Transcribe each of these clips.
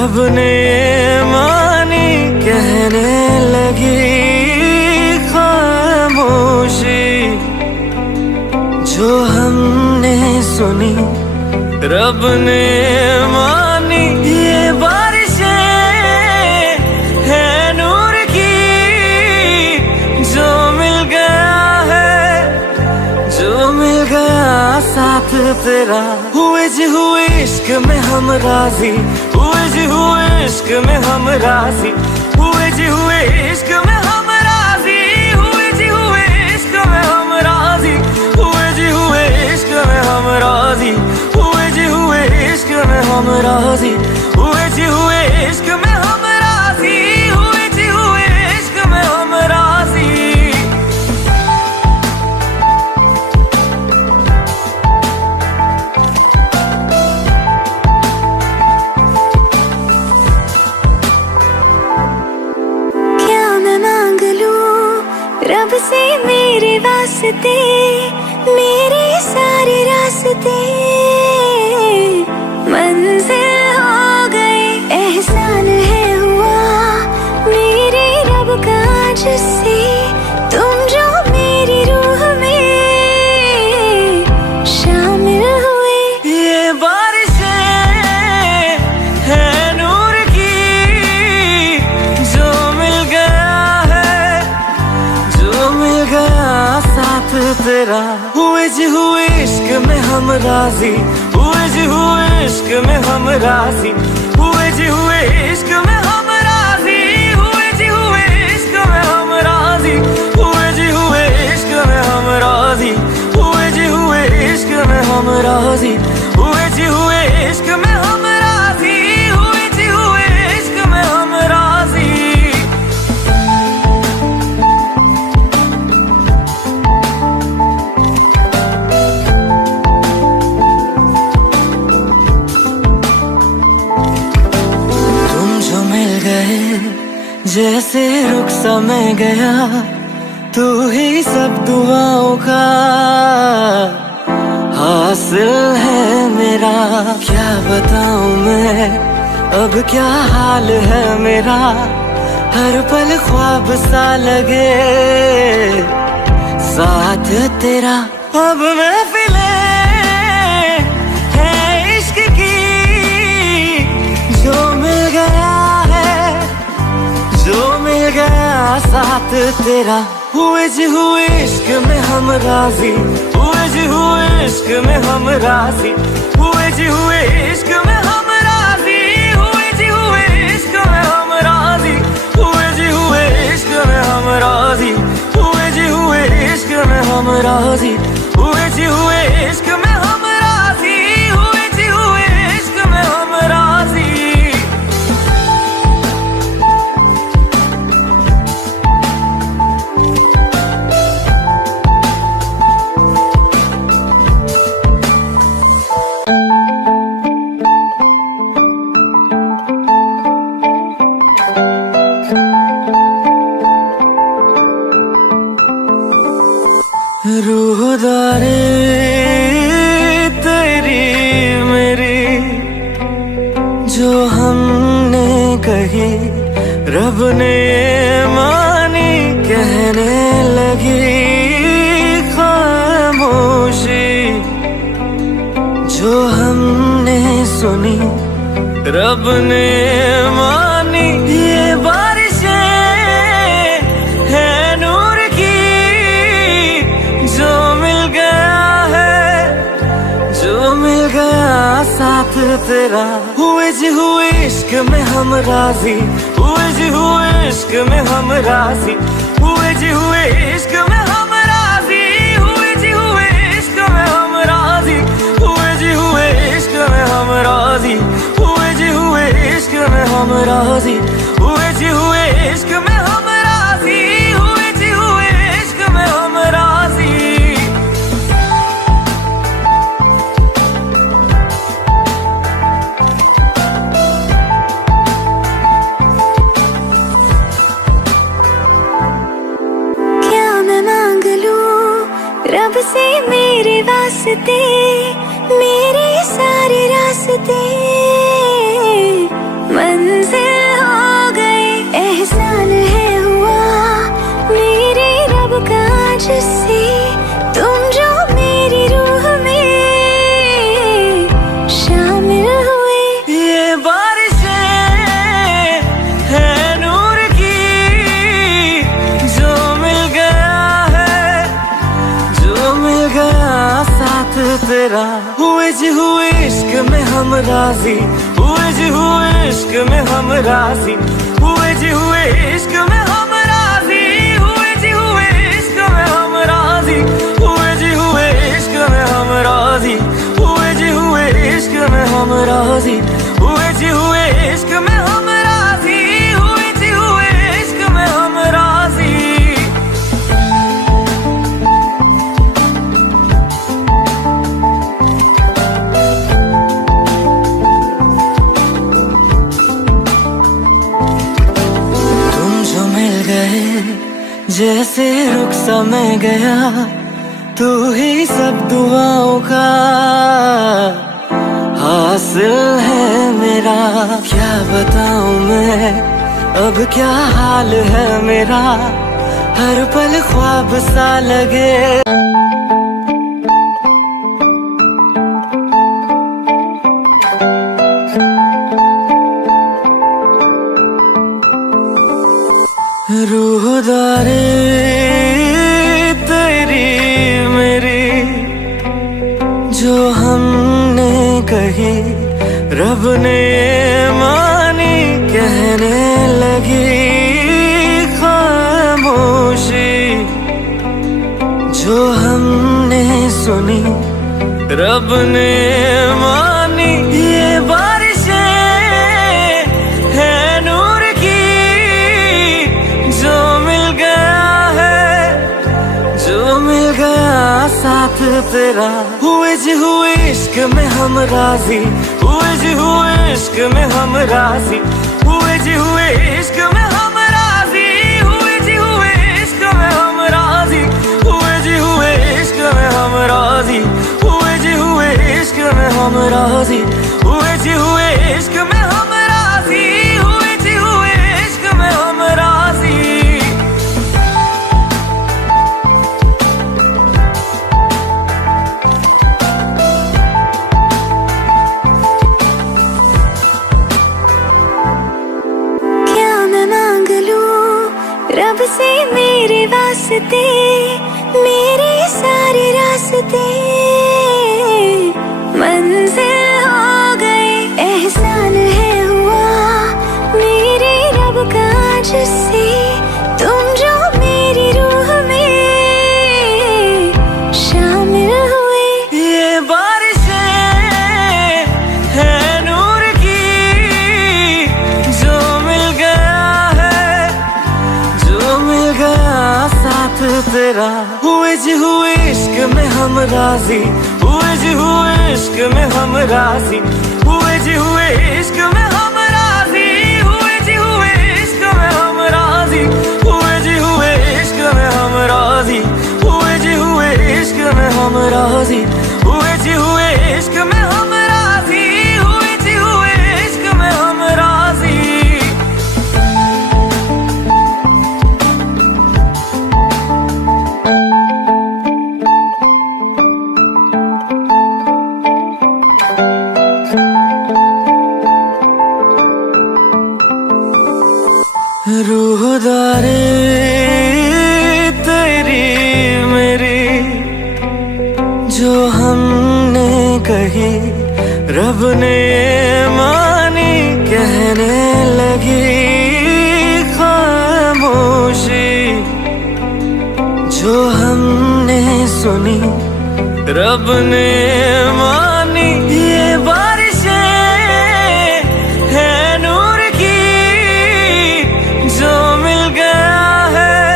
रब ने मानी कहने लगी खामोशी, जो हमने सुनी रब ने मानी। ये बारिशें है नूर की, जो मिल गया है, जो मिल गया साथ तेरा। हुए जी हुए इश्क में हम राजी, हुए जी हुए इश्क में हम राजी, हुए जी हुए इश्क में हम राजी, हुए जी हुए इश्क में हम राजी, हुए जी हुए इश्क में हम राजी, हुए जी हुए इश्क में हम राजी, हुए जी हुए इश्क में हम राजी, हुए जी हुए इश्क में हम राजी। रब से मेरे वास्ते, मेरे सारे रास्ते मंजिल हो गए। एहसान है हुआ मेरे रब का जिससे, तुम जो मेरी रूह में शामिल हुए। ये बारिशें है नूर की, जो मिल गया है, जो मिल गया साथ तेरा। हुए जी हुए इश्क में हम राजी, हुए जी हुए इश्क में हम राजी, हुए जी हुए इश्क में हम राजी, हुए जी हुए इश्क में हम राजी, हुए जी हुए इश्क में हम राजी, हुए जी हुए इश्क में हम राजी, हुए जी हुए इश्क में हम राजी, हुए जी हुए इश्क में हम राजी। जैसे रुख सा मैं गया, तू ही सब दुआओं का हासिल है मेरा। क्या बताऊं मैं अब क्या हाल है मेरा, हर पल ख्वाब सा लगे साथ तेरा। अब महफिलें है इश्क की, जो मिल गया है, जो मिल गया साथ तेरा। हुए जी हुए इश्क में हम राजी, हुए जी हुए इश्क में हम राजी, हुए जी हुए इश्क में हम राजी, हुए जी हुए इश्क में हम राजी, हुए जी हुए इश्क में हम राजी, हुए जी हुए इश्क में हम राजी, हुए जी हुए इश्क में हम राजी, हुए जी हुए इश्क में हम राजी। रूहदारे तेरी मेरी, जो हमने कही रब ने मानी कहने लगी खामोशी, जो हमने सुनी रब ने मानी। ये बारिशें है नूर की, जो मिल गया है, जो मिल गया साथ तेरा। हुए जी हुए इश्क में हम राजी, हुए जी हुए इश्क में हम राजी, हुए जी हुए इश्क में हम राजी, हुए जी हुए इश्क में हम राजी, हुए जी हुए इश्क में हम राजी, हुए जी हुए इश्क में हम राजी, हुए जी हुए इश्क में हम राजी, हुए जी हुए इश्क में हम राजी। रब से मेरे वास्ते, मेरे सारे रास्ते तेरा। हुए जी हुए इश्क में हम राजी, हुए जी हुए इश्क में हम राजी, हुए जी हुए इश्क में हम राजी, हुए जी हुए इश्क में हम राजी, हुए जी हुए इश्क में हम राजी, हुए जी हुए इश्क में हम राजी, हुए जी हुए इश्क में हम राजी, हुए जी हुए इश्क में हम राजी। जैसे रुख सा मैं गया, तू ही सब दुआओं का हासिल है मेरा। क्या बताऊं मैं अब क्या हाल है मेरा, हर पल ख्वाब सा लगे। रूहदारे तेरी मेरी जो हमने कही, रब ने मानी कहने लगी खामोशी। जो हमने सुनी रब ने मानी, ये बारिशें है नूर की, जो मिल गया है, जो मिल गया साथ तेरा। हुए जी हुए इश्क में हम राजी, हुए जी हुए इश्क में हम राजी, हुए जी हुए इश्क में हम राजी, हुए जी हुए इश्क में हम राजी, हुए जी हुए इश्क में हम राजी, हुए जी हुए इश्क में हम राजी, हुए जी हुए इश्क में हम राजी, हुए जी हुए इश्क में हम राजी। क्या मैं मांग लूं रब से मेरे वास्ते, मेरे सारे रास्ते मंजिल हो गए। एहसान है हुआ मेरे रब का जिससे, तुम जो मेरी रूह में शामिल हुए। ये बारिशें है नूर की, जो मिल गया है, जो मिल गया साथ तेरा। हुए जी हुए इश्क में हम राजी, हुए जी हुए इश्क में हम राजी, हुए जी हुए इश्क में हम राजी, हुए जी हुए इश्क में हम राजी, हुए जी हुए इश्क में हम राजी, हुए जी हुए इश्क में हम राजी, हुए जी हुए इश्क में हम राजी, हुए जी हुए इश्क में हम राजी। रूहदारे तेरी मेरी जो हमने कही, रब ने मानी कहने लगी खामोशी। जो हमने सुनी रब ने मानी, ये बारिशें है नूर की, जो मिल गया है,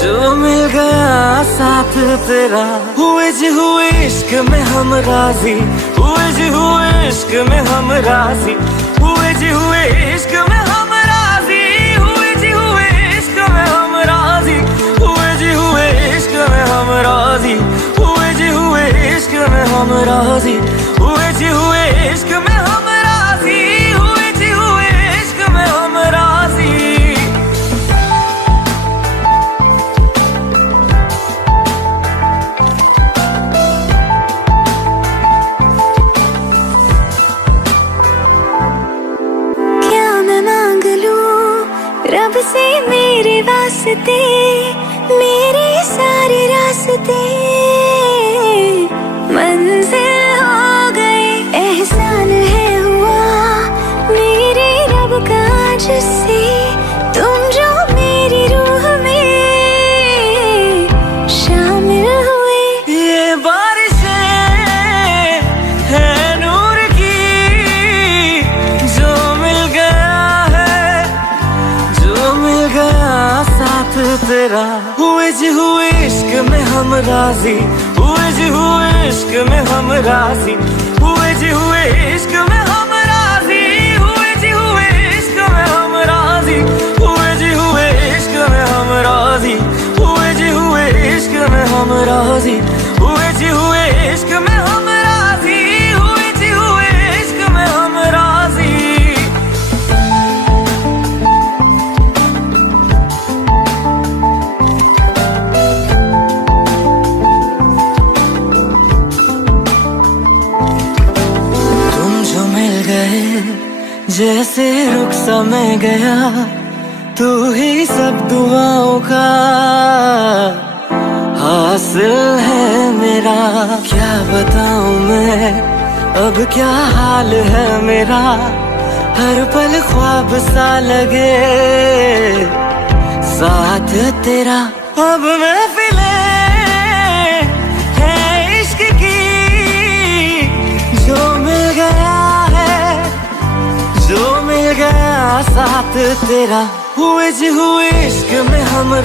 जो मिल गया साथ तेरा। हुए जी हुए इश्क में हम राजी, हुए जी हुए इश्क में हम राजी, हुए जी हुए इश्क में हम राजी, हुए जी हुए इश्क में हम राजी, हुए जी हुए इश्क में हम राजी, हुए जी हुए इश्क में हम राजी, हुए जी हुए इश्क में हम राजी, हुए जी हुए इश्क में हम राजी। क्या मैं मांग लूं रब से मेरे वास्ते, मेरे सारे रास्ते तेरा। हुए जी हुए इश्क में हम राजी, हुए जी हुए इश्क में हम राजी, हुए जी हुए इश्क में हम राजी, हुए जी हुए इश्क में हम राजी, हुए जी हुए इश्क में हम राजी, हुए जी हुए इश्क में हम राजी, हुए जी हुए इश्क में हम राजी, हुए जी हुए इश्क में हम राजी। तुम जो मिल गए जैसे रुख सा मैं गया, तू ही सब दुआओं का हासिल है मेरा। क्या बताऊं मैं अब क्या हाल है मेरा, हर पल ख्वाब सा लगे साथ तेरा। अब महफिले है इश्क की, जो मिल गया है, जो मिल गया साथ तेरा। हुए जी हुए इश्क में हम